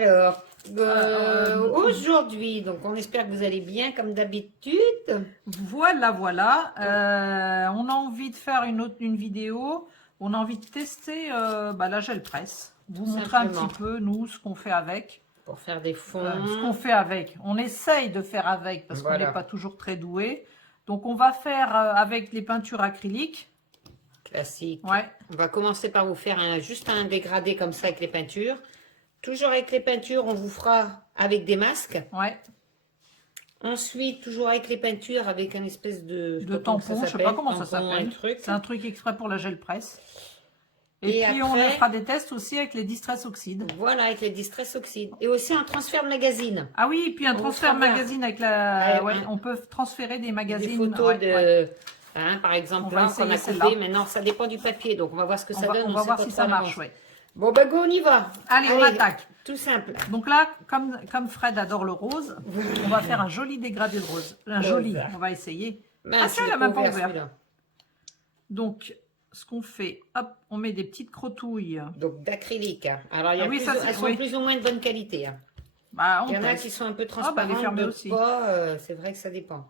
Alors, aujourd'hui, donc on espère que vous allez bien comme d'habitude. Voilà, voilà. On a envie de faire une vidéo. On a envie de tester la gel presse. Vous montrer un Simplement. petit peu, nous, ce qu'on fait avec. Pour faire des fonds. Ce qu'on fait avec. On essaye de faire avec parce qu'on Voilà. n'est pas toujours très doué. Donc, on va faire avec les peintures acryliques. Classique. Ouais. On va commencer par vous faire juste un dégradé comme ça avec les peintures. Toujours avec les peintures, on vous fera avec des masques. Ouais. Ensuite, toujours avec les peintures, avec un espèce de tampon, je sais pas comment ça s'appelle. C'est un un truc exprès pour la gel presse. Et puis, après, on fera des tests aussi avec les Distress Oxyde. Voilà, avec les Distress Oxyde. Et aussi un transfert de magazine. Ah oui, et puis un transfert de magazine avec la... Ouais, on peut transférer des magazines. Des photos de... Hein, par exemple, là, qu'on a coupé. Maintenant, ça dépend du papier. Donc, on va voir ce que ça donne. On va voir si ça marche, ouais. Bon, ben, go, on y va. Allez, on attaque. Tout simple. Donc là, comme Fred adore le rose, on va faire un joli dégradé de rose. Un joli, on va essayer. Ah, tu l'as même pas ouvert. Donc, ce qu'on fait, hop, on met des petites crotouilles. Donc, d'acrylique. Hein. Alors, il y a elles sont plus ou moins de bonne qualité. Hein. Bah, il y en a qui sont un peu transparentes, aussi. C'est vrai que ça dépend.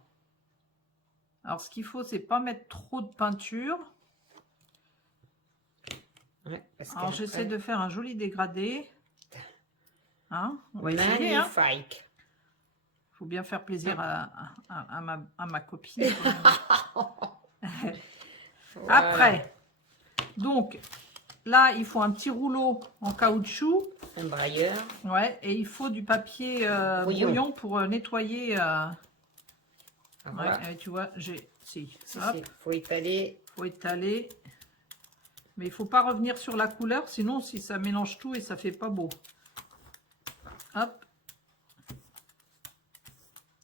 Alors, ce qu'il faut, c'est pas mettre trop de peinture. Ouais, alors, j'essaie de faire un joli dégradé. Hein, on va essayer. Il faut bien faire plaisir à ma copine. Voilà. Après, donc, là, il faut un petit rouleau en caoutchouc. Un brailleur. Ouais, et il faut du papier brouillon pour nettoyer. Voilà. Ouais, tu vois, j'ai... Si, faut étaler. Faut étaler. Mais il faut pas revenir sur la couleur, sinon si ça mélange tout et ça fait pas beau. Hop.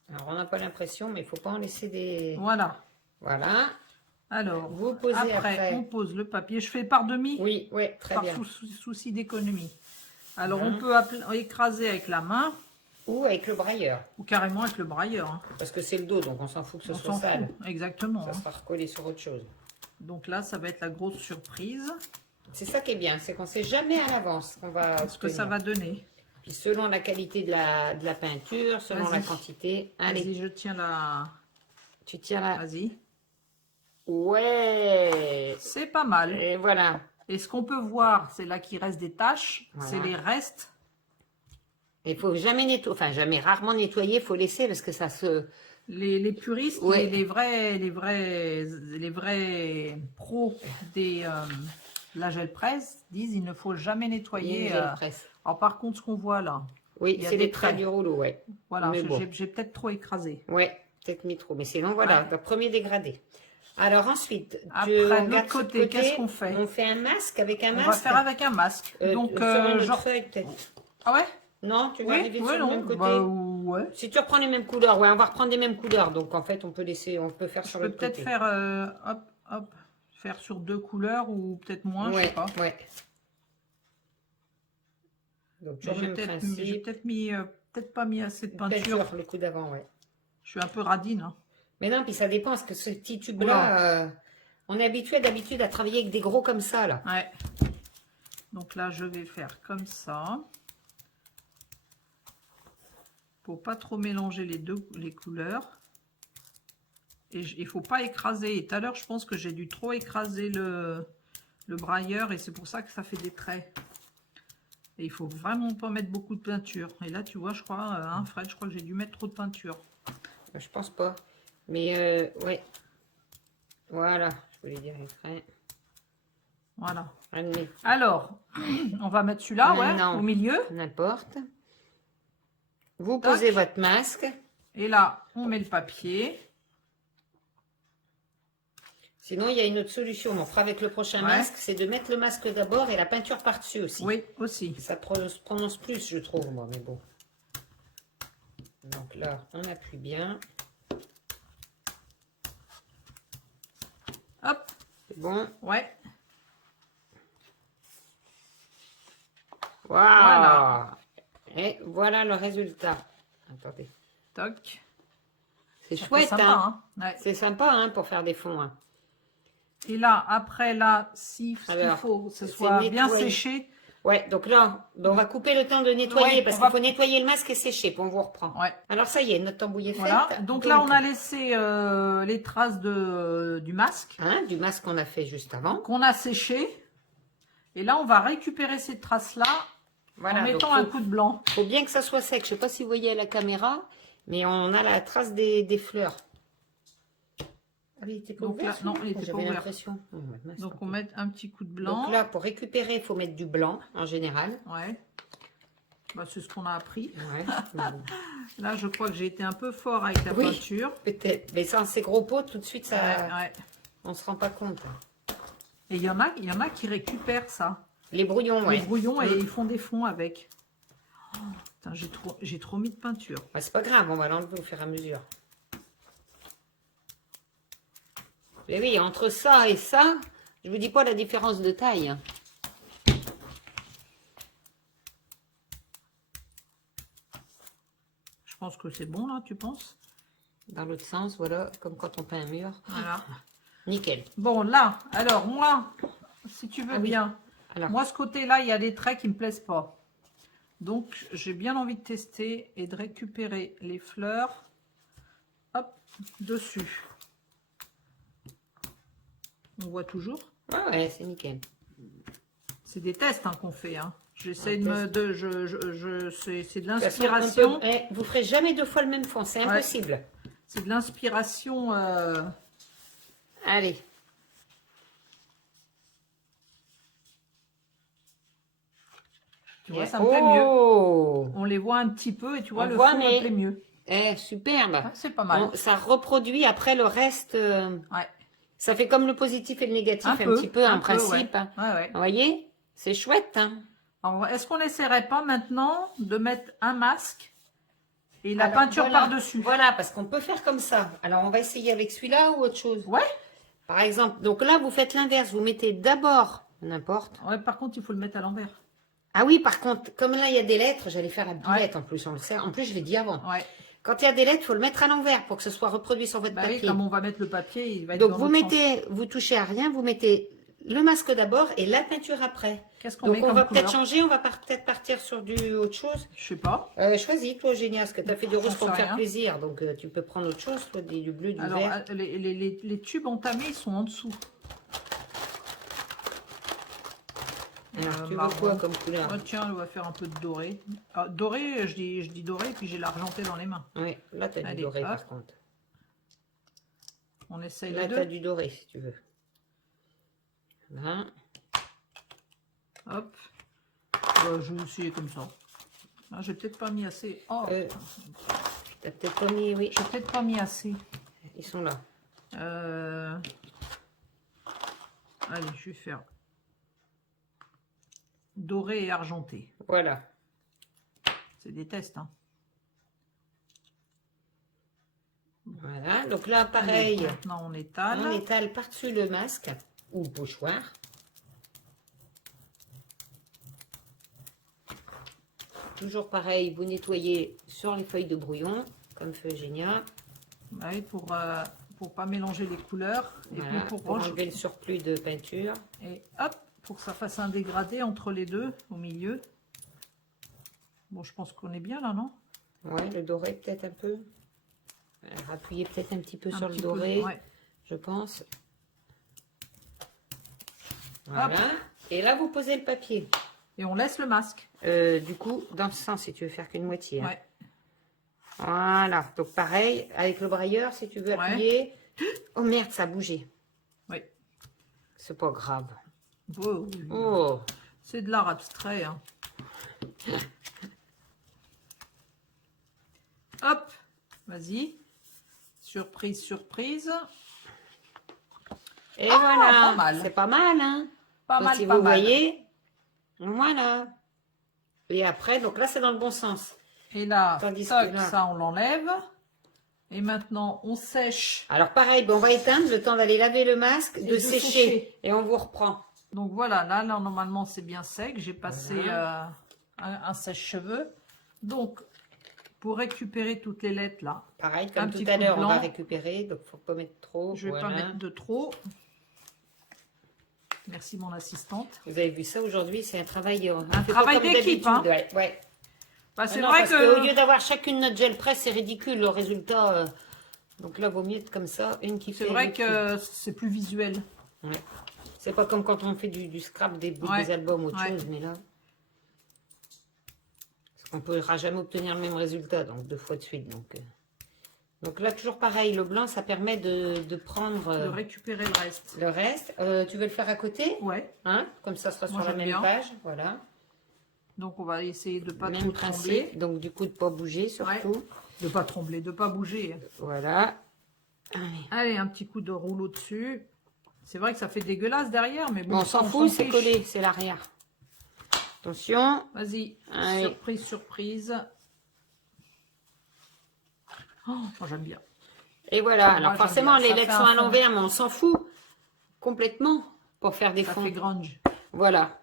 Alors, on n'a pas l'impression, mais il faut pas en laisser des... Voilà. Voilà. Alors, vous posez après, on pose le papier. Je fais par demi. Oui, très bien. Par souci d'économie. Alors, on peut écraser avec la main. Ou avec le brailleur. Ou carrément avec le brailleur. Hein. Parce que c'est le dos, donc on s'en fout que ce soit sale. Exactement. Ça sera recollé sur autre chose. Donc là, ça va être la grosse surprise. C'est ça qui est bien, c'est qu'on ne sait jamais à l'avance ce que ça va donner. Puis selon la qualité de la peinture, selon la quantité. Allez, je tiens la... Tu tiens la... Vas-y. Ouais. C'est pas mal. Et voilà. Et ce qu'on peut voir, c'est là qu'il reste des taches. Voilà. C'est les restes. Il faut jamais nettoyer, enfin jamais, rarement nettoyer, il faut laisser parce que ça se... Les puristes, les vrais pros de la gel presse disent il ne faut jamais nettoyer. Alors par contre, ce qu'on voit là, oui, c'est les traits du rouleau, ouais. Voilà, j'ai peut-être trop écrasé. Ouais, peut-être mis trop, mais sinon voilà, le premier dégradé. Alors ensuite, après de l'autre côté, qu'est-ce qu'on fait? On fait un masque avec un masque. On va faire avec un masque. Donc genre feuille peut-être. Ah ouais? Non, tu vas arriver sur le même côté. Ouais. Si tu reprends les mêmes couleurs, ouais, on va reprendre les mêmes couleurs. Donc en fait, on peut faire sur le côté. Peut-être faire, faire sur 2 couleurs ou peut-être moins, je sais pas. Ouais. Donc j'ai peut-être pas mis assez de peinture. Le coup d'avant, ouais. Je suis un peu radine. Hein. Mais non, puis ça dépend parce que ce petit tube-là, on est habitué d'habitude à travailler avec des gros comme ça, là. Ouais. Donc là, je vais faire comme ça. Pour pas trop mélanger les couleurs. Et il faut pas écraser. Et tout à l'heure, je pense que j'ai dû trop écraser le brailleur et c'est pour ça que ça fait des traits. Et il faut vraiment pas mettre beaucoup de peinture. Et là, tu vois, je crois, Fred, je crois que j'ai dû mettre trop de peinture. Je pense pas. Mais ouais. Voilà, je voulais dire les traits. Voilà. Allez. Alors, on va mettre celui-là, au milieu. N'importe. Vous posez votre masque. Et là, on met le papier. Sinon, il y a une autre solution. On fera avec le prochain masque. C'est de mettre le masque d'abord et la peinture par-dessus aussi. Oui, aussi. Ça prononce plus, je trouve, moi. Mais bon. Donc là, on appuie bien. Hop. C'est bon. Ouais. Voilà. Et voilà le résultat. Attendez. Toc. C'est chouette, sympa, hein. Ouais. C'est sympa, pour faire des fonds. Et là, après, là, si il faut que ce soit bien séché, Ouais, donc là, ben, on va couper le temps de nettoyer Ouais, parce on qu'il va- faut nettoyer le masque et sécher, puis on vous reprend. Ouais. Alors ça y est, notre tambouille est Voilà. faite. Donc là, on a laissé les traces du masque Hein, du masque qu'on a fait juste avant. qu'on a séché. Et là, on va récupérer ces traces-là Voilà, en donc mettant un coup de blanc. faut bien que ça soit sec. Je sais pas si vous voyez à la caméra, mais on a la trace des fleurs. Ah oui, il était pas Donc ouvert, là, non, celui-là. il était pas J'avais ouvert. l'impression. Oh, ouais, mince, Donc tant on pis. met un petit coup de blanc. Donc là, pour récupérer, il faut mettre du blanc en général. Ouais. Bah, c'est ce qu'on a appris. Ouais. Bon. Là, je crois que j'ai été un peu fort avec la Oui. peinture. Peut-être. Mais sans ces gros pots, tout de suite, ça, Ouais. on se rend pas compte. Et il y en a qui récupèrent ça. Les brouillons, ouais. Les brouillons et ils font des fonds avec. Oh, putain, j'ai trop mis de peinture. Bah, c'est pas grave, on va l'enlever au fur et à mesure. Mais oui, entre ça et ça, je vous dis pas la différence de taille. Je pense que c'est bon là, tu penses? Dans l'autre sens, voilà, comme quand on peint un mur. Voilà. Nickel. Bon, là, alors moi, si tu veux Ah oui. bien, Alors, moi ce côté-là, il y a des traits qui me plaisent pas. Donc, j'ai bien envie de tester et de récupérer les fleurs, hop, dessus. On voit toujours. ouais, c'est nickel. C'est des tests hein, qu'on fait. Hein. J'essaie Un de me... test. De, c'est de De toute façon, l'inspiration. vous ferez jamais deux fois le même fond, c'est Ouais. impossible. C'est de l'inspiration. Allez. Tu vois, ça me plaît mieux. Oh, On les voit un petit peu et tu vois, On le voit, fond mais- me plaît mieux. superbe. Ah, c'est pas mal. Ça reproduit après le reste. Ouais. Ça fait comme le positif et le négatif un, peu, petit peu, un en peu, principe. ouais. Ouais, ouais. Vous voyez? C'est chouette. Hein. Alors, est-ce qu'on n'essaierait pas maintenant de mettre un masque et la Alors, peinture voilà. par-dessus? Voilà, parce qu'on peut faire comme ça. Alors, on va essayer avec celui-là ou autre chose. Ouais. Par exemple, donc là, vous faites l'inverse. Vous mettez d'abord, n'importe. Ouais, par contre, il faut le mettre à l'envers. Ah oui, par contre, comme là, il y a des lettres, j'allais faire la boulette en plus, on le sait. En plus, je l'ai dit avant. Ouais. Quand il y a des lettres, il faut le mettre à l'envers pour que ce soit reproduit sur votre Bah oui, papier. comme on va mettre le papier, il va être Donc, dans vous l'autre sens. mettez, vous touchez à rien, vous mettez le masque d'abord et la peinture après. Qu'est-ce qu'on Donc, met on comme va couleur? peut-être changer, on va peut-être partir sur du autre chose. Je sais pas. Choisis, toi, Eugénia, parce que tu as fait du rose J'en pour me sais faire rien. plaisir. Donc, tu peux prendre autre chose, toi, du bleu, du Alors, vert. les tubes entamés, ils sont en dessous. Alors, tu veux marron. quoi comme couleur? Oh, tiens, on va faire un peu de doré. Ah, doré, je dis doré, puis j'ai l'argenté dans les mains. Oui, là, tu as du Allez, doré, hop. par contre. On essaye Là, les tu as deux. du doré, si tu veux. Là. Hop. Je vais essayer comme ça. Ah, j'ai peut-être pas mis assez. Oh, T'as peut-être pas mis, oui. j'ai peut-être pas mis assez. Ils sont là. Allez, je vais faire doré et argenté. Voilà. C'est des tests. Hein. Voilà. Donc là, Allez, pareil, maintenant, on étale. on étale par-dessus le masque ou le pochoir. Toujours pareil, vous nettoyez sur les feuilles de brouillon, comme fait Eugénia. Ouais, pour pas mélanger les couleurs. Et Voilà, puis pour enlever le surplus de peinture. Et hop, pour que ça fasse un dégradé entre les deux, au milieu. Bon, je pense qu'on est bien là, non? Ouais, le doré peut-être un peu. Appuyez peut-être un petit peu Un sur le petit peu, doré, ouais. je pense. Voilà. Et là, vous posez le papier. Et on laisse le masque. Du coup, dans ce sens, si tu veux faire qu'une moitié. Hein. Ouais. Voilà. Donc, pareil, avec le brailleur, si tu veux appuyer. Oh merde, ça a bougé. Oui. C'est pas grave. Oh, Oh, c'est de l'art abstrait. Hein. Hop, vas-y. Surprise, surprise. et Ah, voilà. pas mal. C'est pas mal, hein. Pas Donc, mal, si pas vous mal. voyez, voilà. Et après, donc là, c'est dans le bon sens. Et là, Tandis toc, que là- ça, on l'enlève. Et maintenant, on sèche. Alors, pareil, ben, on va éteindre le temps d'aller laver le masque, Et de de sécher. sécher. Et on vous reprend. Donc voilà, là normalement, c'est bien sec. J'ai passé un sèche-cheveux. Donc, pour récupérer toutes les lettres, là, Pareil, Un comme petit tout à coup de l'heure, on va blanc. récupérer. Donc, faut pas mettre trop. je vais voilà. pas mettre de trop. Merci mon assistante. Vous avez vu ça aujourd'hui, c'est un travail... travail d'équipe, hein. Ouais, ouais. Bah, c'est Non, vrai parce que... qu'au lieu d'avoir chacune notre gel presse, c'est ridicule le résultat. Donc là, vaut mieux être comme ça, une qui fait... C'est vrai l'autre que c'est plus visuel. qui- Ouais. C'est pas comme quand on fait du scrap, des bouts Ouais, des albums, autre ouais. chose, mais là... Parce qu'on ne pourra jamais obtenir le même résultat, donc 2 fois de suite. Donc là, toujours pareil, le blanc, ça permet de prendre De récupérer le reste. le reste. Tu veux le faire à côté? Ouais. Hein? Comme ça sera Moi, sur la j'aime même bien. page. Voilà. Donc on va essayer de pas Même trop principe. trembler. Donc du coup, de ne pas bouger surtout. De pas trembler, de pas bouger. Voilà. Allez. Allez, un petit coup de rouleau dessus. C'est vrai que ça fait dégueulasse derrière, mais bon, Bon, on s'en fout, c'est fiche. collé, c'est l'arrière. Attention. Vas-y, Allez. surprise, surprise. Oh, moi j'aime bien. Et voilà. Moi, Alors j'aime forcément, bien. les Ça lettres fait sont un à fond. l'envers, mais on s'en fout complètement pour faire des Ça fonds. fait grunge. Voilà.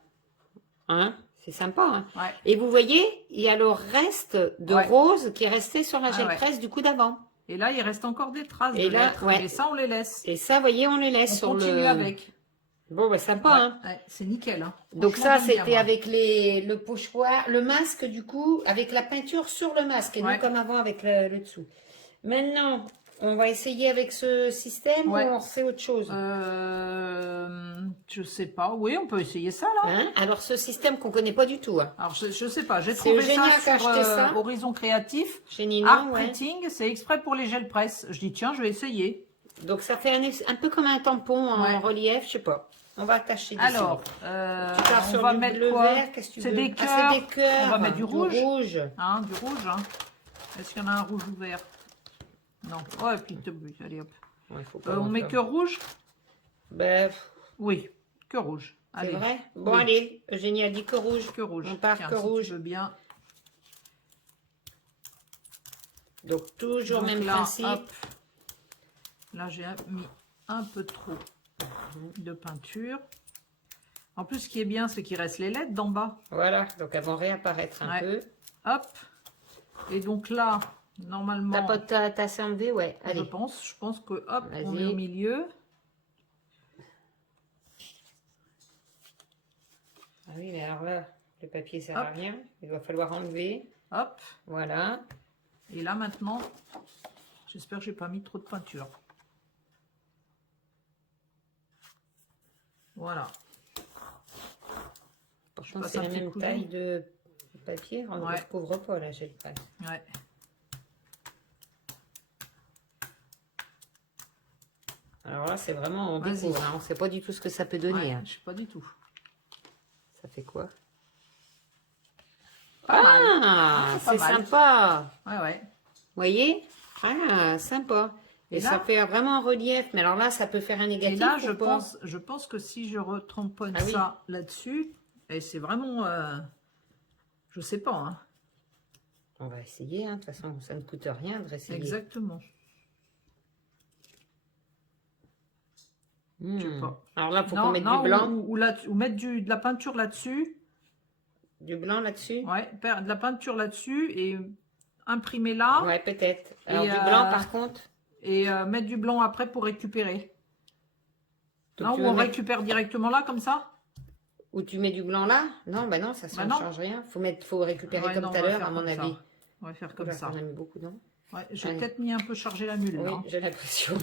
Hein? C'est sympa. Hein? Ouais. Et vous voyez, il y a le reste de Ouais. rose qui est resté sur la Ah gel ouais. presse du coup d'avant. Et là, il reste encore des traces Et de là, lettres. ouais. Et ça, on les laisse. Et ça, vous voyez, on les laisse On sur continue le... avec. Bon, bah sympa, Ouais, hein. ouais, c'est nickel. Hein. Donc Franchement, ça, j'aime bien, c'était moi. avec le pochoir, le masque du coup, avec la peinture sur le masque, et Ouais. non comme avant avec le dessous. Maintenant, on va essayer avec ce système Ouais. ou on fait autre chose? Je sais pas. Oui, on peut essayer ça, là. Hein? Alors ce système qu'on connaît pas du tout, hein. Alors, je sais pas. J'ai C'est trouvé Eugénia ça qui a sur acheté ça. Horizon Créatif. Chez Nino, Art ouais. Printing, c'est exprès pour les gels presse. Je dis, tiens, je vais essayer. Donc ça fait un peu comme un tampon en Ouais. relief, je sais pas. On va attacher dessus. Alors, Tu pars on sur va du mettre bleu quoi? vert, qu'est-ce que tu C'est veux? des Ah, cœurs. c'est des cœurs. On va mettre du rouge. rouge. Hein, du rouge. Hein. Est-ce qu'il y en a un rouge ouvert? Non. Oh, et puis, allez hop. Ouais, faut pas On met que longtemps. rouge? Ben, Oui, que rouge. c'est Allez, vrai? Bon, Oui. allez, Eugénie a dit que rouge. que rouge. On part Tiens, que si rouge. tu veux bien. Donc, toujours Donc même là, principe. hop. Là, j'ai mis un peu trop de peinture. En plus, ce qui est bien, c'est qu'il reste les lettres d'en bas. Voilà, donc elles vont réapparaître un Ouais. peu. Hop. Et donc là, normalement, T'as pas ta CMD? Ouais, je allez. pense que hop, Vas-y. on est au milieu. Ah oui, mais alors là, le papier sert à Hop. rien. Il va falloir enlever. Hop. Voilà. Et là maintenant, j'espère que j'ai pas mis trop de peinture. Voilà. Par Je contre, passe c'est un la petit même coup taille de papier. On ne Ouais. recouvre pas là, j'ai le presse. Ouais. Alors là, c'est vraiment, on Vas-y. découvre. Hein. On ne sait pas du tout ce que ça peut donner. Ouais, Hein. je sais pas du tout. Ça fait quoi? Pas mal. Ah, c'est c'est pas mal. sympa. Ouais, ouais. Vous voyez? Ah, sympa. Et, Et ça là fait vraiment un relief. Mais alors là, ça peut faire un Et négatif là, ou pas? je pense que si je retremponne Ah oui. ça là-dessus, et c'est vraiment, je sais pas, hein. On va essayer. Hein. De toute façon, ça ne coûte rien de réessayer. Exactement. Hmm. Je sais pas. Alors là, il faut qu'on Non, mette non, du blanc. ou mettre de la peinture là-dessus. Du blanc là-dessus? Ouais, de la peinture là-dessus et imprimer là. Ouais, peut-être. Alors Et, du blanc, par contre? Et mettre du blanc après pour récupérer. Donc, Non, tu ou veux on mettre- récupère directement là, comme ça. Ou tu mets du blanc là? Non, bah non, ça ne Bah non. change rien. Faut récupérer Ouais, comme non, tout à on va l'heure, faire à mon comme ça. avis. On va faire comme Oula, ça. on a mis beaucoup, non? Ouais, j'ai Allez. peut-être mis un peu chargé la mule. Oui, là, hein. j'ai l'impression.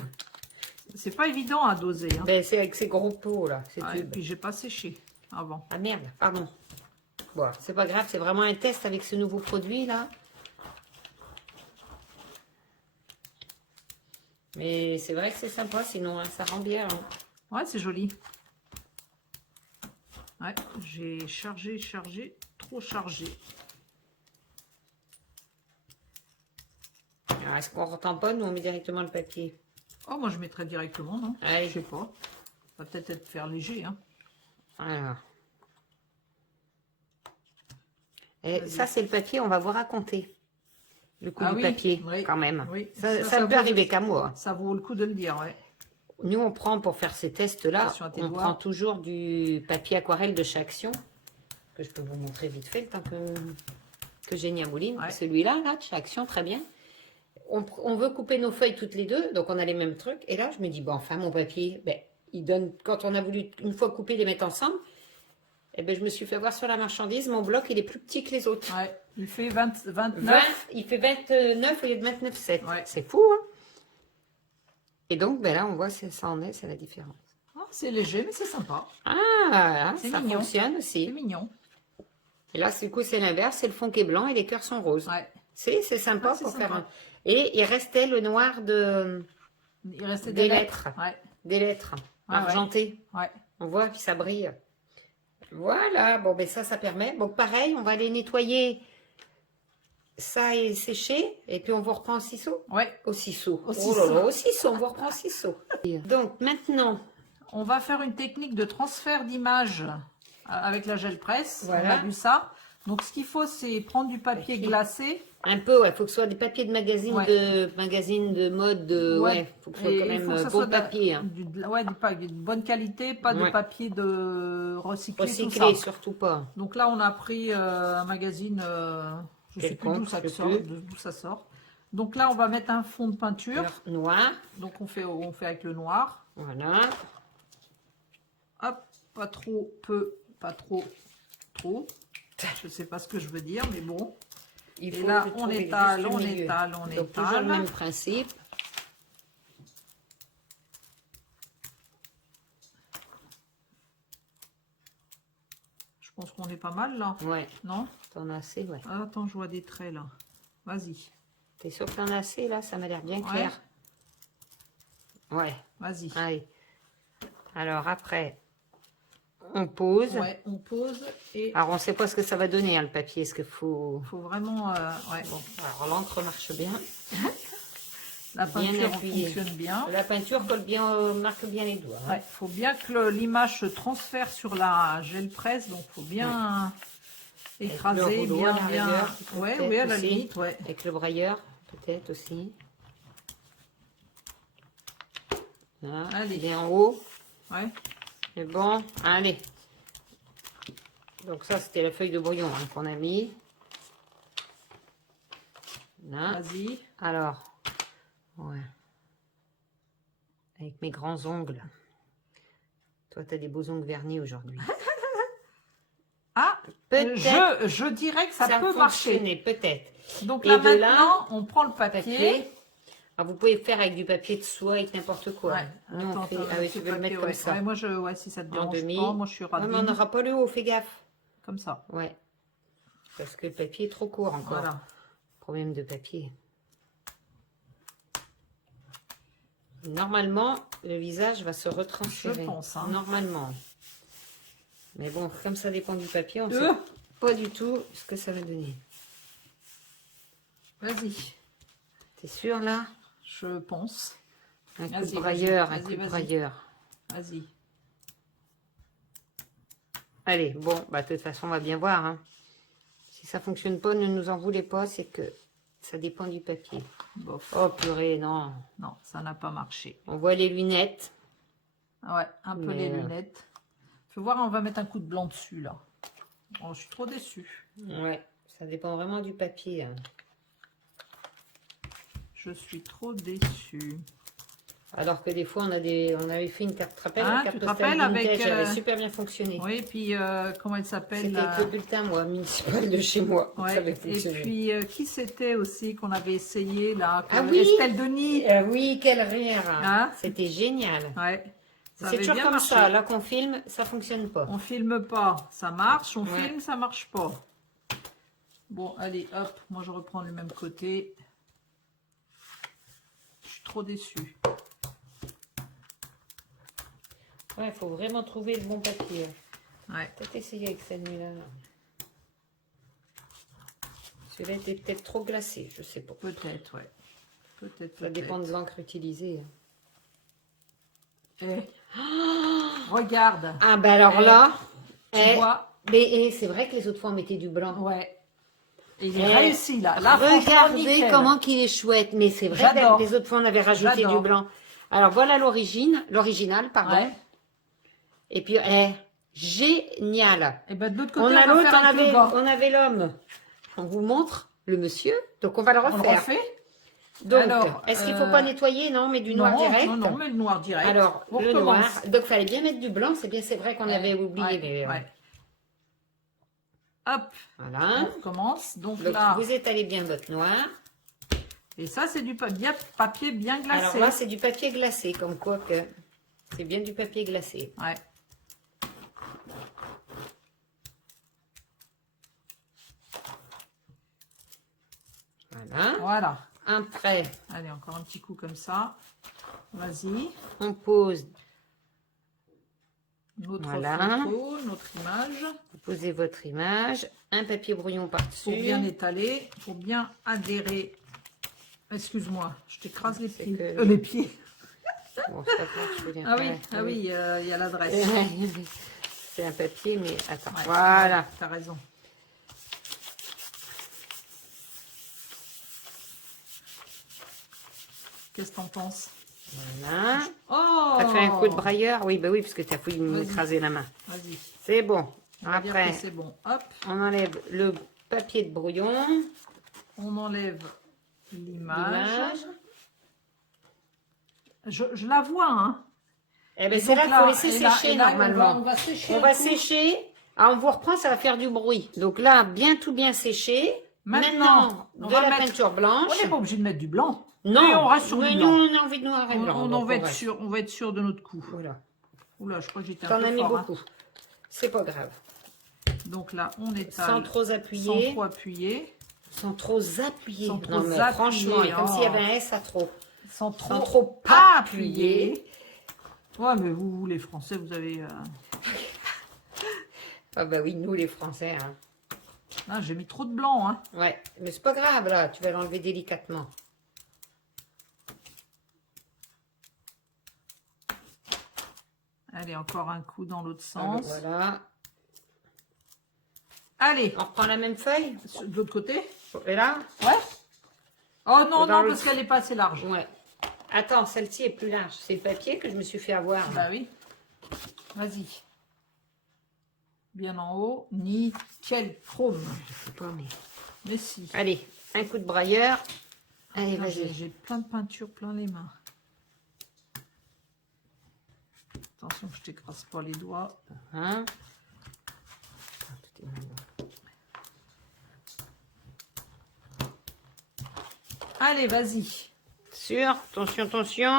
C'est pas évident à doser. Hein. Ben, c'est avec ces gros pots là, ces Ouais, et tubes. puis j'ai pas séché avant. Ah merde, pardon. Bon, c'est pas grave, c'est vraiment un test avec ce nouveau produit là. Mais c'est vrai que c'est sympa, sinon hein, ça rend bien. Hein. Ouais, c'est joli. Ouais, j'ai chargé, trop chargé. Alors, est-ce qu'on retamponne ou on met directement le papier? Oh, moi je mettrais directement, non? Allez. Je sais pas. Ça va peut-être être faire léger, hein. Alors. Et Vas-y. ça, c'est le papier, on va vous raconter. Le coup Ah du oui, papier, oui, quand même. oui. Ça Ça ne peut vaut- arriver qu'à moi. Ça vaut le coup de le dire, ouais. Nous, on prend pour faire ces tests-là, Attention à tes on doigts. prend toujours du papier aquarelle de chez Action, que je peux vous montrer vite fait, le temps que j'ai mis à mouline. Ouais. Celui-là, là, de chez Action, très bien. On veut couper nos feuilles toutes les deux, donc on a les mêmes trucs. Et là, je me dis, bon, enfin, mon papier, ben, il donne, quand on a voulu une fois couper les mettre ensemble, eh ben, je me suis fait voir sur la marchandise, mon bloc il est plus petit que les autres. Ouais, il fait 29. Il fait 29 au lieu de 29,7. Ouais. C'est fou, hein? Et donc, ben là, on voit ça en est, c'est la différence. Ah, c'est léger, mais c'est sympa. Ah, C'est ça mignon. fonctionne C'est aussi. mignon. Et là, du coup, c'est l'inverse, c'est le fond qui est blanc et les cœurs sont roses. Ouais. C'est sympa Ouais, c'est pour faire sympa. un... Et il restait le noir Il restait des lettres. Ouais. Des lettres Ouais, argentées. Ouais. On voit que ça brille. Voilà, bon, ben ça permet. Bon, pareil, on va aller nettoyer ça et sécher. Et puis, on vous reprend au ciseau. Ouais. Au ciseau. Au Oh là ciseau. là, au ciseau, on vous reprend au ciseau. Donc, maintenant, On va faire une technique de transfert d'image avec la gel presse. Voilà. On a vu ça. Donc, ce qu'il faut, c'est prendre du papier glacé. un peu, ouais, faut que ce soit des papiers de magazine, Ouais. de mode, ouais, faut que ce soit Et quand il même faut que ça beau soit papier. Hein. de bonne qualité, pas de Ouais. papier de recyclé, tout Recyclé, ça. surtout pas. Donc là, on a pris un magazine, je sais plus d'où Quelconque, ça je sais sort, plus. d'où ça sort. Donc là, on va mettre un fond de peinture. Noir, Donc on fait avec le noir. voilà. Hop, pas trop peu, pas trop. Je sais pas ce que je veux dire, mais bon. Il Et faut là, le on trouver étale, juste on le milieu. étale, on Donc, toujours le étale. même principe. Je pense qu'on est pas mal là, Ouais, non? t'en as assez, ouais. Ah, attends, je vois des traits là. Vas-y, T'es sûr que t'en as assez, là? Ça m'a l'air bien clair. Ouais, vas-y. allez. Alors, après, on pose. Ouais, on pose et Alors, on sait pas ce que ça va donner, hein, le papier. Est-ce qu'il faut... faut vraiment, ouais. Bon, alors, l'encre marche bien. La bien peinture appuyé. fonctionne bien. La peinture colle bien, marque bien les doigts. Hein. Ouais, faut bien que l'image se transfère sur la gel presse, donc faut bien écraser, Avec le rouleau à la bien. rigueur, Ouais, peut-être oui, à la aussi. limite, ouais. Avec le brailleur, peut-être aussi. Là, Allez. il est en haut. Ouais. C'est bon, allez. Donc ça, c'était la feuille de brouillon hein, qu'on a mis. Là. Vas-y. Alors, ouais. Avec mes grands ongles. Toi, tu as des beaux ongles vernis aujourd'hui. Ah, Peut-être je dirais que ça peut fonctionner, marcher. peut-être. Donc Et là, de là, maintenant, on prend le papier. Papier. Alors, vous pouvez le faire avec du papier de soie, avec n'importe quoi. Ouais. Nous, on Attends, fait, attends, ah oui, ce tu veux le papier, mettre comme ouais. ça. Ouais, moi, ouais, si ça te En dérange demi. pas, moi, je suis Non, ravie. mais on n'aura pas le haut, fais gaffe. Comme ça. Ouais. Parce que le papier est trop court encore. Voilà. Problème de papier. Normalement, le visage va se retransférer. Je pense, hein. Normalement. Mais bon, comme ça dépend du papier, on ne Euh. sait pas du tout ce que ça va donner. Vas-y. T'es sûr là? Je pense. Un coup Vas-y, de brailleur, vas-y, un coup de vas-y. brailleur. Vas-y. Allez, bon, bah de toute façon, on va bien voir. Hein. Si ça fonctionne pas, ne nous en voulez pas, c'est que ça dépend du papier. Bof. Oh purée, non. Non, ça n'a pas marché. On voit les lunettes. Ouais, un peu Mais, les lunettes. Faut voir, on va mettre un coup de blanc dessus, là. Oh, je suis trop déçue. Ouais, ça dépend vraiment du papier. Hein. Je suis trop déçue. Alors que des fois, on avait fait une carte, tu te rappelles, Ah, la carte tu te postale rappelles avec, vintage, elle avait super bien fonctionné. Oui, puis comment elle s'appelle C'était avec le bulletin, moi, municipal de chez moi. Ouais, Ça avait et fonctionné. puis qui c'était aussi qu'on avait essayé là Ah que- oui Estelle Denis. Oui, quel rire. Hein? C'était génial. Ouais. Ça C'est avait toujours bien comme marché. ça. Là qu'on filme, ça fonctionne pas. On filme pas, ça marche. On Ouais. filme, ça marche pas. Bon, allez, hop, moi je reprends le même côté. Je suis trop déçue. Ouais, il faut vraiment trouver le bon papier. Ouais. Peut-être essayer avec celle-là. Celui-là était peut-être trop glacé, je sais pas. Peut-être, ouais. Peut-être. Ça dépend de l'encre utilisée. Eh. Regarde. Ah bah alors là, Tu vois. mais c'est vrai que les autres fois on mettait du blanc. Ouais. Et il Eh, est réussi là. Là, franchement, regardez nickel. comment qu'il est chouette. Mais c'est vrai J'adore. que les autres fois on avait rajouté J'adore. du blanc. Alors voilà l'original, pardon. Ouais. Et puis, génial. Et ben de l'autre côté, On a va l'autre, faire avec le gant. on avait l'homme. On vous montre le monsieur, donc on va le On le refaire. refait. Donc, Alors, est-ce qu'il ne faut pas nettoyer? Non, mais du noir direct. Non, non, mais le noir direct. Alors, on le recommence. noir. Donc, il fallait bien mettre du blanc. C'est vrai qu'on avait oublié. Mais, Hop, voilà. on recommence. Donc Donc, là, vous étalez bien votre noir. et ça, c'est du papier bien glacé. Alors là, c'est du papier glacé, comme quoi que c'est bien du papier glacé. Ouais. Voilà. Voilà. Après, Allez, encore un petit coup comme ça. Vas-y. on pose, Notre Voilà. photo, notre image. vous posez votre image, un papier brouillon par-dessus. Pour bien étaler, pour bien adhérer. Excuse-moi, je t'écrase les C'est pieds. que- Les pieds. Bon, c'est pas grave, je peux dire. Ah oui, Ouais, ah oui, il y a l'adresse. C'est un papier, mais attends. Ouais, Voilà. T'as raison. Qu'est-ce que t'en penses? Voilà. Oh! T'as fait un coup de brailleur? Oui, bah oui, parce que t'as voulu Vas-y. m'écraser la main. Vas-y. C'est bon. On va dire Après, que c'est bon. Hop, on enlève le papier de brouillon. on enlève l'image. L'image. Je la vois, hein. Eh ben, Et c'est là donc qu'il faut laisser et là, sécher et là, normalement. On va sécher. On un va coup. sécher. Ah, on vous reprend, ça va faire du bruit. Donc là, tout bien séché. Maintenant, on de va la mettre- peinture blanche. On n'est pas obligé de mettre du blanc. Non, Mais on reste sur mais du nous, blanc. on a envie de noir et On, blanc. on donc en va on être reste. sûr, on va être sûr de notre coup. Voilà. Oula, je crois que j'étais un T'en peu as mis fort. Hein. beaucoup. C'est pas grave. Donc là, on étale. Sans trop appuyer. Sans trop appuyer. Sans trop appuyer. Sans trop Non, mais appuyer, franchement, et comme oh. s'il y avait un S à trop. Sans trop, Sans trop pas appuyer. Ouais, mais vous, les Français, vous avez... Ah bah oui, nous les Français. Hein. Ah, j'ai mis trop de blanc, hein. Ouais, mais c'est pas grave là, tu vas l'enlever délicatement. Allez, encore un coup dans l'autre Alors, sens. voilà. Allez, On reprend la même feuille. de l'autre côté. Et là? Ouais. Oh non, Dans non, le- parce qu'elle n'est pas assez large. Ouais. Attends, celle-ci est plus large. C'est le papier que je me suis fait avoir. Bah oui. Vas-y. Bien en haut. Nickel chrome. Je sais pas, mais... Mais si. Allez, un coup de brailleur. Allez, Ah, vas-y. j'ai plein de peinture, plein les mains. Attention que je t'écrase pas les doigts. Hein? Allez, vas-y. Sûr, attention, attention.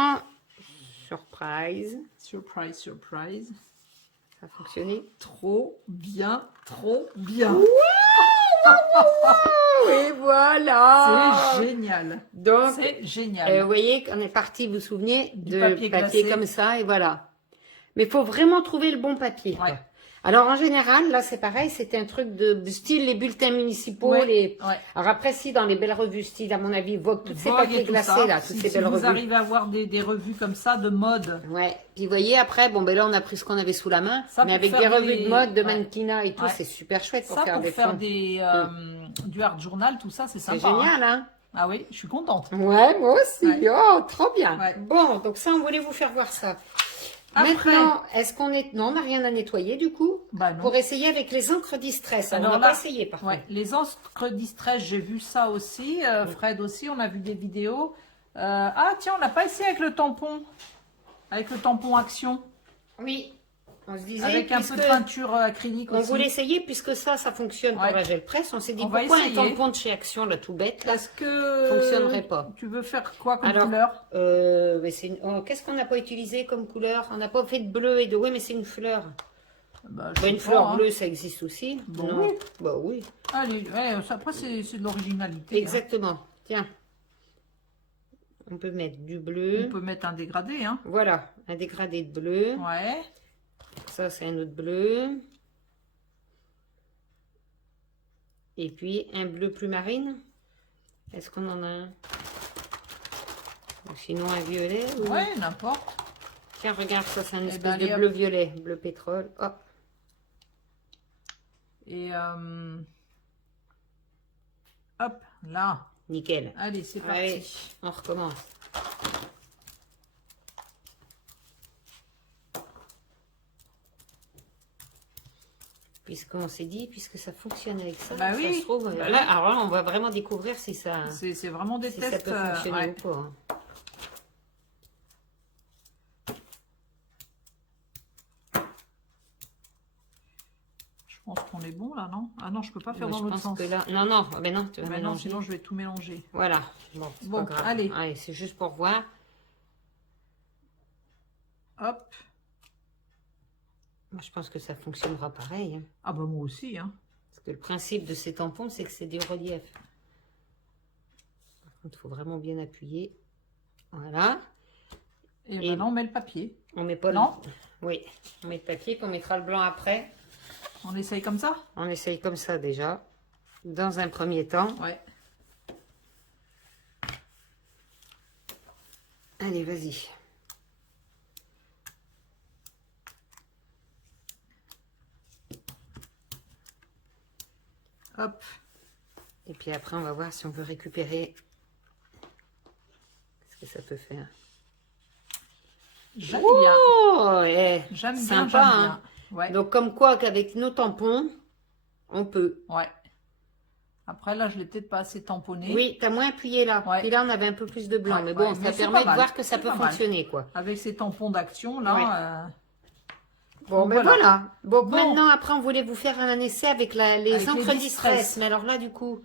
Surprise. Surprise, surprise. Ça a fonctionné? Trop bien, trop bien. Oui, voilà. C'est génial. Donc, C'est génial. vous voyez qu'on est parti, vous vous souvenez, Du de papier papier glacé. comme ça, et voilà. Mais il faut vraiment trouver le bon papier. quoi. Ouais. Alors, en général, là, c'est pareil, c'était un truc de style les bulletins municipaux, Ouais, les... ouais. Alors après, si, dans les belles revues style, à mon avis, Vogue, toutes ces Vogue et papiers tout glacés, ça. là, toutes Si ces belles vous revues. arrivez à avoir des revues comme ça de mode, Ouais. Puis vous voyez, après, bon, ben là, on a pris ce qu'on avait sous la main, Ça, mais pour avec des faire revues des- de mode, de ouais. mannequinat et tout, Ouais. c'est super chouette pour ça faire pour des faire fonds. du art journal, tout ça, c'est C'est sympa. hein. génial, hein? Ah oui, je suis contente. Ouais, moi aussi. Ouais. Oh, trop bien. Ouais. Bon, donc ça, on voulait vous faire voir ça. Après- Maintenant, est-ce qu'on est... Non, on n'a rien à nettoyer, du coup. Bah non. Pour essayer avec les encres distress. Alors on n'a là, pas essayé, par Ouais, contre. les encres distress, j'ai vu ça aussi. Fred aussi, on a vu des vidéos. Ah tiens, on n'a pas essayé avec le tampon. Avec le tampon Action. Oui. On se disait, Avec un peu puisque de peinture acrylique on aussi. voulait essayer, puisque ça fonctionne Ouais. pour la gel presse. On s'est dit, On va pourquoi un essayer. tampon de chez Action, là, tout bête, là, Est-ce que fonctionnerait pas. Tu veux faire quoi comme Alors, couleur? mais c'est qu'est-ce qu'on n'a pas utilisé comme couleur? On n'a pas fait de bleu et de... Oui, mais c'est une fleur. Bah, Bah, sais une pas, fleur hein. bleue, ça existe aussi. Bon, Non. oui. Bah oui. Allez, ouais, après c'est de l'originalité. hein. Exactement. Tiens. On peut mettre du bleu. On peut mettre un dégradé. Hein. Voilà, un dégradé de bleu. Ouais. Ça, c'est un autre bleu. Et puis, un bleu plus marine. Est-ce qu'on en a un? Ou sinon, un violet. Ou... Ouais, n'importe. Tiens, regarde, ça, c'est un Eh espèce ben, allez, de hop. bleu-violet. Bleu pétrole. Hop. Et hop, là. Nickel. Allez, c'est parti. Allez, on recommence. puisqu'on s'est dit, puisque ça fonctionne avec ça, Bah ça oui. se trouve, Bah là, oui. alors là, on va vraiment découvrir si ça, C'est vraiment des si ça tests. peut fonctionner Ouais. ou pas. Hein. Je pense qu'on est bon là, non? Ah non, je peux pas faire Mais dans je l'autre pense sens. que là, non, non, mais non, tu vas Bah non, mélanger. sinon je vais tout mélanger. Voilà, bon, c'est Bon, pas grave. allez. C'est juste pour voir. Hop. Moi, je pense que ça fonctionnera pareil. Hein. Ah bah moi aussi, hein. Parce que le principe de ces tampons, c'est que c'est du relief. Par contre, il faut vraiment bien appuyer. Voilà. Et maintenant on met le papier. On met pas Non. Oui, on met le papier, puis on mettra le blanc après. On essaye comme ça? On essaye comme ça déjà, dans un premier temps. Ouais. Allez, vas-y. Hop. Et puis après, on va voir si on veut récupérer. Qu'est-ce que ça peut faire? J'aime bien. Oh, J'aime bien, sympa, j'aime hein. bien. Ouais. Donc, comme quoi qu'avec nos tampons, on peut. Ouais. Après, là, je l'ai peut-être pas assez tamponné. Oui, tu as moins appuyé là. Ouais. Et là, on avait un peu plus de blanc. Ouais, mais bon, ouais, mais ça c'est permet pas de mal. voir que ça C'est peut pas mal. fonctionner, quoi. Avec ces tampons d'action, là. Bon, Donc, ben voilà. Bon, Bon. maintenant, après, on voulait vous faire un essai avec les Avec les encres distress. distress. Mais alors là, du coup,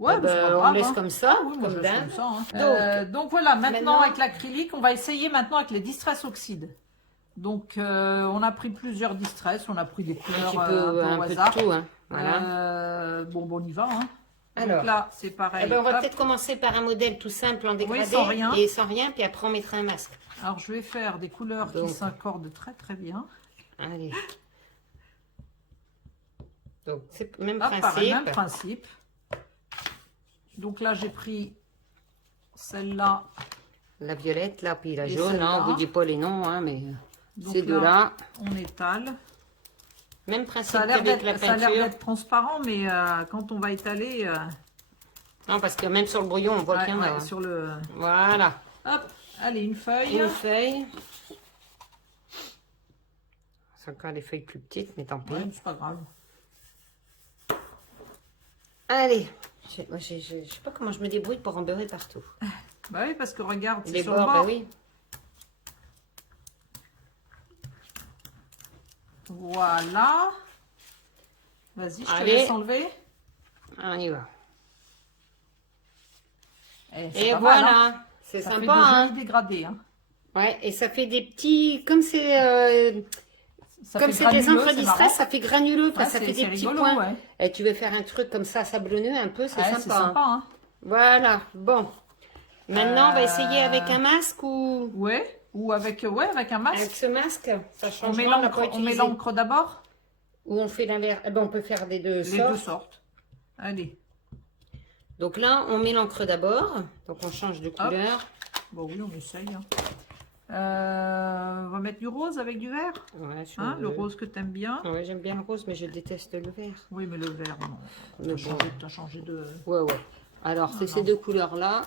Ouais, eh mais c'est ben, pas on grave, laisse hein. comme ça, Ah oui, moi, comme je laisse d'hab. comme ça, hein. Donc voilà, maintenant maintenant- avec l'acrylique, on va essayer maintenant avec les distress oxydes. Donc on a pris plusieurs distress, on a pris des couleurs Un petit peu, un un peu au peu hasard. de tout. Hein. Voilà. Bon, on y va. Hein. Alors. Donc là, c'est pareil. Eh ben, on va Hop. peut-être commencer par un modèle tout simple en dégradé. sans rien. Et sans rien, puis après, on mettra un masque. Alors je vais faire des couleurs Donc. qui s'accordent très très bien. Allez. Donc, c'est le même Hop, pareil, principe. même principe. Donc là, j'ai pris celle-là. La violette, là, puis la Et jaune. Hein, on celle-là. vous dit pas les noms, hein, mais Donc ces deux-là. On étale. Même principe Ça a l'air qu'avec la peinture. d'être transparent, mais quand on va étaler, Non, parce que même sur le brouillon, on voit ouais, qu'il y en a. ouais, Hein. sur le... Voilà. Hop, allez, une feuille. Une feuille. C'est encore des feuilles plus petites, mais tant pis. Ouais, c'est pas grave. Allez. Moi, je sais pas comment je me débrouille pour en beurrer partout. Bah oui, parce que regarde, c'est Les sur bords, le bah bord. oui. Voilà. Vas-y, je te Allez. laisse enlever. On y va. C'est Et pas mal, hein. voilà. C'est Ça fait sympa, des hein. jolis dégradés, hein. Ouais, et ça fait des petits... Comme c'est Ça comme fait c'est des granuleux, encres c'est distress, marrant. ça fait granuleux. Enfin, Ouais, ça fait c'est des petits rigolo, points. ouais. Et tu veux faire un truc comme ça, sablonneux un peu, c'est Ouais, sympa. c'est sympa, Hein. hein. Voilà. Bon. Maintenant, on va essayer avec un masque ou... Ouais, ou avec un masque. Avec ce masque, ça On change. met l'encre l'encre d'abord. Ou on fait l'inverse. Eh ben, on peut faire des deux Les sortes. deux sortes. Allez. Donc là, on met l'encre d'abord. Donc on change de couleur. Bon, oui, on essaye. Hein. On va mettre du rose avec du vert. Ouais, si Hein, on le veut. rose que t'aimes bien. Ouais, j'aime bien le rose, mais je déteste le vert. Oui, mais le vert, non. Mais bon. T'as changé de... Ouais, ouais. Alors, c'est non. ces deux couleurs-là.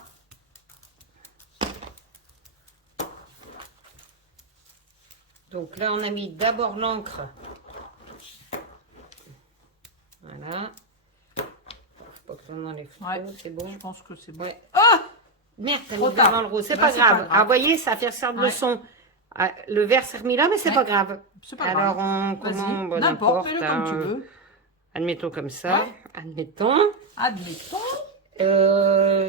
Donc là, on a mis d'abord l'encre. Voilà. Faut pas que j'en enlève trop, Ouais. c'est bon. Je pense que c'est bon. Ouais. Ah! Merde, t'as mis Trop le vert tard. dans le rose. C'est Là, pas c'est grave. pas grave. Ah, vous voyez, ça fait faire de Ouais. leçon. Ah, le vert s'est remis là, mais c'est Ouais. pas grave. C'est pas Alors, grave. on Vas-y. comment bon, N'importe, fais-le comme tu hein. veux. Admettons comme ça. Ouais. Admettons. Admettons.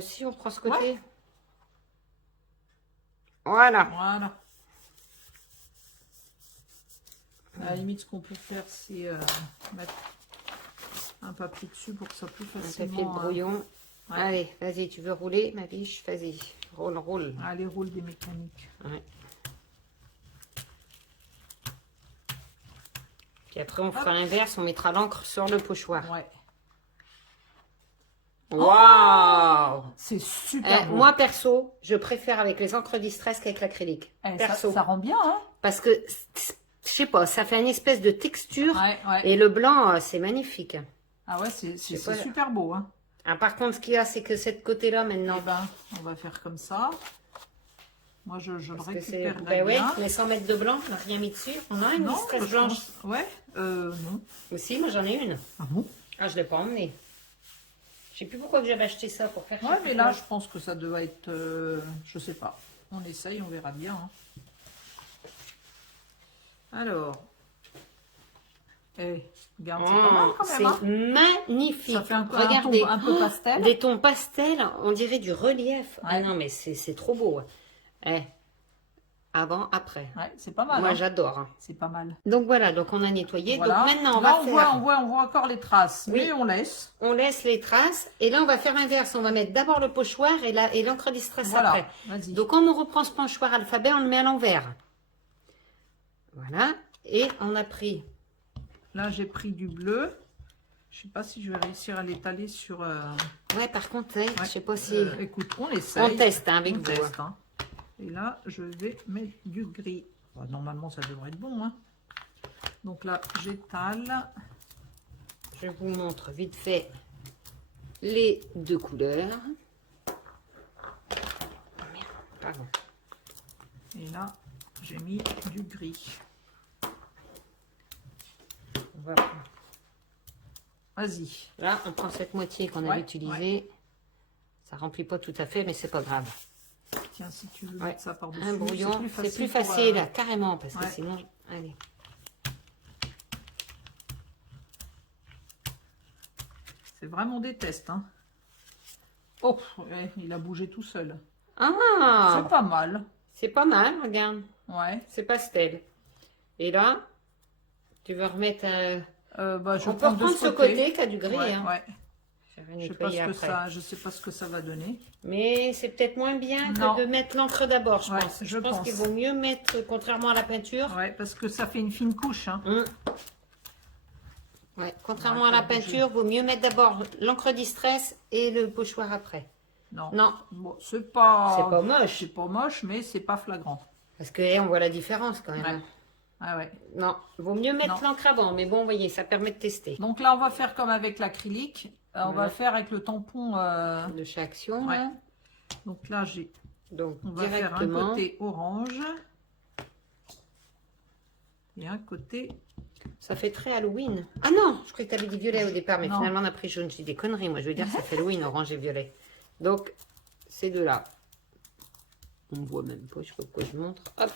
Si on prend ce côté. Voilà. Voilà. À la limite, ce qu'on peut faire, c'est mettre un papier dessus pour que ça plus Un facilement... papier de brouillon. ouais. Allez, vas-y, tu veux rouler, ma biche? Vas-y. Roule, roule. Allez, roule des mécaniques. Ouais. Puis après, on fera l'inverse, on mettra l'encre sur le pochoir. Ouais. Waouh! C'est super beau. Moi, perso, je préfère avec les encres distress qu'avec l'acrylique. Eh, Perso. ça rend bien, hein? Parce que, je sais pas, ça fait une espèce de texture. Ouais, ouais. Et le blanc, c'est magnifique. Ah ouais, c'est pas- super beau, hein? Ah, par contre, ce qu'il y a, c'est que cette côté-là, maintenant. Eh ben, on va faire comme ça. Moi, je le Parce que c'est... récupérerai Ben ouais, bien. mais sans mettre de blanc, on n'a rien mis dessus. On a une Non, distress je blanche. pense- Ouais, non. Aussi, moi j'en ai une. Ah bon? Ah, je ne l'ai pas emmenée. Je sais plus pourquoi que j'avais acheté ça pour faire. Ouais, mais là, je pense que ça doit être... je sais pas. On essaye, on verra bien. Hein. Alors... Eh, regarde, c'est pas mal quand même. Hein. C'est magnifique. Ça fait Regardez, un peu pastel. des tons pastel, on dirait du relief. Ah Ouais. non, mais c'est trop beau. Eh, avant, après. Ouais, c'est pas mal. Moi, Hein. j'adore. C'est pas mal. Donc voilà, donc on a nettoyé. Voilà. Donc maintenant, on là, va faire... on voit encore les traces, Oui. mais on laisse. On laisse les traces. Et là, on va faire l'inverse. On va mettre d'abord le pochoir et l'encre distress Voilà, après. vas-y. Donc, quand on reprend ce pochoir alphabet, on le met à l'envers. Voilà. Et on a pris... Là, j'ai pris du bleu. Je sais pas si je vais réussir à l'étaler sur... Ouais, par contre, je sais pas si... écoute, on essaye. on teste hein, avec On vous. teste, hein. Et là, je vais mettre du gris. Bah, normalement, ça devrait être bon. Hein. Donc là, j'étale. Je vous montre vite fait les deux couleurs. Merde, pardon. Et là, j'ai mis du gris. On va... Vas-y. Là, on prend cette moitié qu'on Ouais, avait utilisée. Ça remplit pas tout à fait, mais c'est pas grave. Tiens, si tu veux Ouais. mettre ça par-dessus. Un brouillon, c'est plus pour, facile, carrément, parce que ouais. sinon... Allez. C'est vraiment des tests. Hein. Oh, ouais, il a bougé tout seul. Ah, C'est pas mal. c'est pas mal, regarde. Ouais. C'est pastel. Et là, tu veux remettre un... Bah, je On peut prends de reprendre ce côté qui a du gris. Ouais, hein. ouais. Je vais Je sais nettoyer pas ce que après. je sais pas ce que ça va donner. Mais c'est peut-être moins bien Non. que de mettre l'encre d'abord, je Ouais, pense. je pense pense. qu'il vaut mieux mettre, contrairement à la peinture. Ouais, parce que ça fait une fine couche. Hein. Ouais, contrairement Ouais, à la faut bouger. peinture, vaut mieux mettre d'abord l'encre distress et le pochoir après. Non. Non, Bon, c'est pas moche. C'est pas moche, mais c'est pas flagrant. Parce que on voit la différence quand même. Ouais. hein. Ah ouais. Non, vaut mieux mettre Non. l'encre avant. Mais bon, vous voyez, ça permet de tester. Donc là, on va faire comme avec l'acrylique. On va Ouais. faire avec le tampon. De chaque action. Ouais. là. Donc là, j'ai. Donc, On va faire un directement. côté orange et un côté. Ça fait très Halloween. Ah non, je croyais que tu avais dit violet au départ, mais Non. finalement on a pris jaune. Je dis des conneries, moi je veux dire ça fait Halloween, orange et violet. Donc, ces deux-là. On ne voit même pas, je sais pas pourquoi je montre. Hop,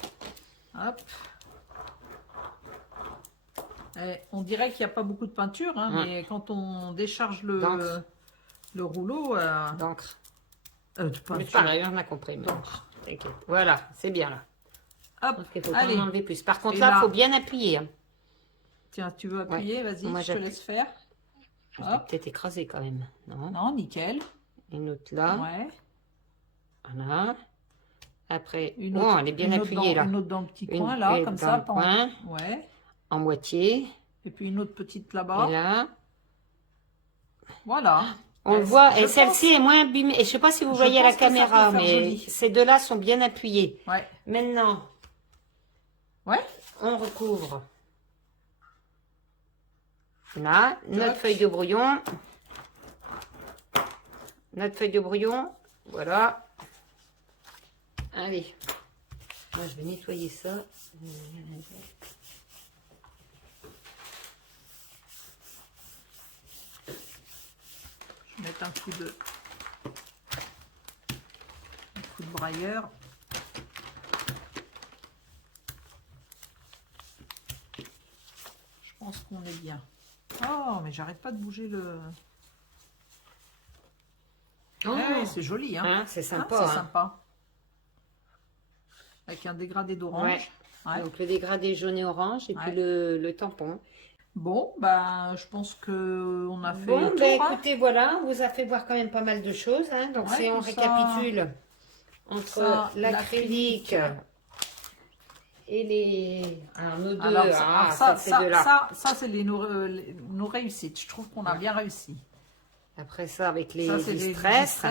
Hop. On dirait qu'il n'y a pas beaucoup de peinture, hein, Ouais. mais quand on décharge D'encre. le rouleau d'encre. de Mais peinture. pareil, on a compris. mais D'encre. t'inquiète. Voilà, c'est bien là. Hop, Parce qu'il faut pas allez. en enlever plus. Par contre, Et là, il là- faut bien appuyer. hein. Tiens, tu veux appuyer, vas-y, Moi, je te j'appuie. laisse faire. Je l'ai Hop. peut-être écrasé quand même. Non. Non, nickel. Une autre là. Ouais. Voilà. Après, Une oh, autre, elle est bien une autre appuyée dans, là. Une autre dans le petit Une- coin, là, et comme dans ça. le coin. Ouais. En moitié. Et puis une autre petite Et là-bas. là. Voilà. On le Ouais, voit, je et celle-ci est moins abîmée. Et je sais pas si vous Je voyez à la pense que ça peut caméra, faire mais joli. ces deux-là sont bien appuyés. Ouais. Maintenant, Ouais. on recouvre. Là, notre Tac. feuille de brouillon. Notre feuille de brouillon. Voilà. Allez. Moi, je vais nettoyer ça. Je vais mettre un coup de brailleur. Je pense qu'on est bien. Oh, mais j'arrête pas de bouger le... Oh, Ouais, c'est joli, hein. hein, c'est Hein, sympa. c'est hein. sympa. Avec un dégradé d'orange. Ouais. Ouais. Donc, le dégradé jaune et orange, et Ouais. puis le tampon. Bon, ben, je pense que on a fait Bon, le tour. ben, hein. écoutez, voilà, on vous a fait voir quand même pas mal de choses. Hein. Donc, Ouais, si on tout ça- récapitule entre ça, l'acrylique l'acrylique. et les... Alors, nos deux, Alors, ces deux-là. ça c'est nos réussites. Je trouve qu'on a bien réussi. Après ça, avec les Ça, c'est distress.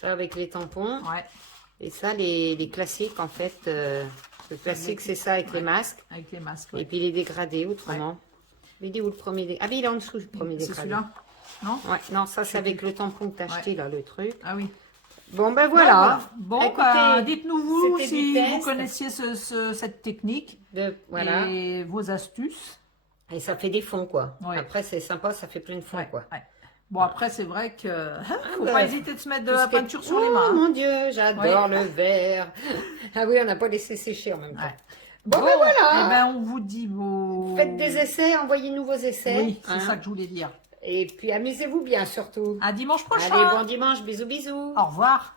Ça, avec les tampons. Ouais, Et ça, les classiques, en fait. Le classique, c'est ça avec Ouais. les masques. avec les masques. Et Ouais. puis les dégradés, autrement. Il est où le premier dégradé? Ah, mais il est en dessous, le premier C'est dégradé. celui-là? Non? Ouais, non, ça, c'est avec le tampon que tu as acheté, là, le truc. Ah oui. Bon, ben Donc, voilà. Bon, Écoutez, bah, dites-nous vous c'était si du vous test. connaissiez cette technique Voilà. et vos astuces. Et ça fait des fonds, quoi. Oui. Après, c'est sympa, ça fait plein de fonds, Ouais, quoi. ouais. Bon, après, c'est vrai que faut bah, pas hésiter de se mettre de tout la ce qui est- peinture sur Oh les mains. Hein. mon Dieu, j'adore Oui. le vert. Ah oui, on n'a pas laissé sécher en même temps. Ouais. Bon, Bon, ben eh voilà. ben, on vous dit vos... Faites des essais, envoyez-nous vos essais. Oui, c'est hein. ça que je voulais dire. Et puis amusez-vous bien surtout. À dimanche prochain. Allez, bon dimanche, bisous, bisous. Au revoir.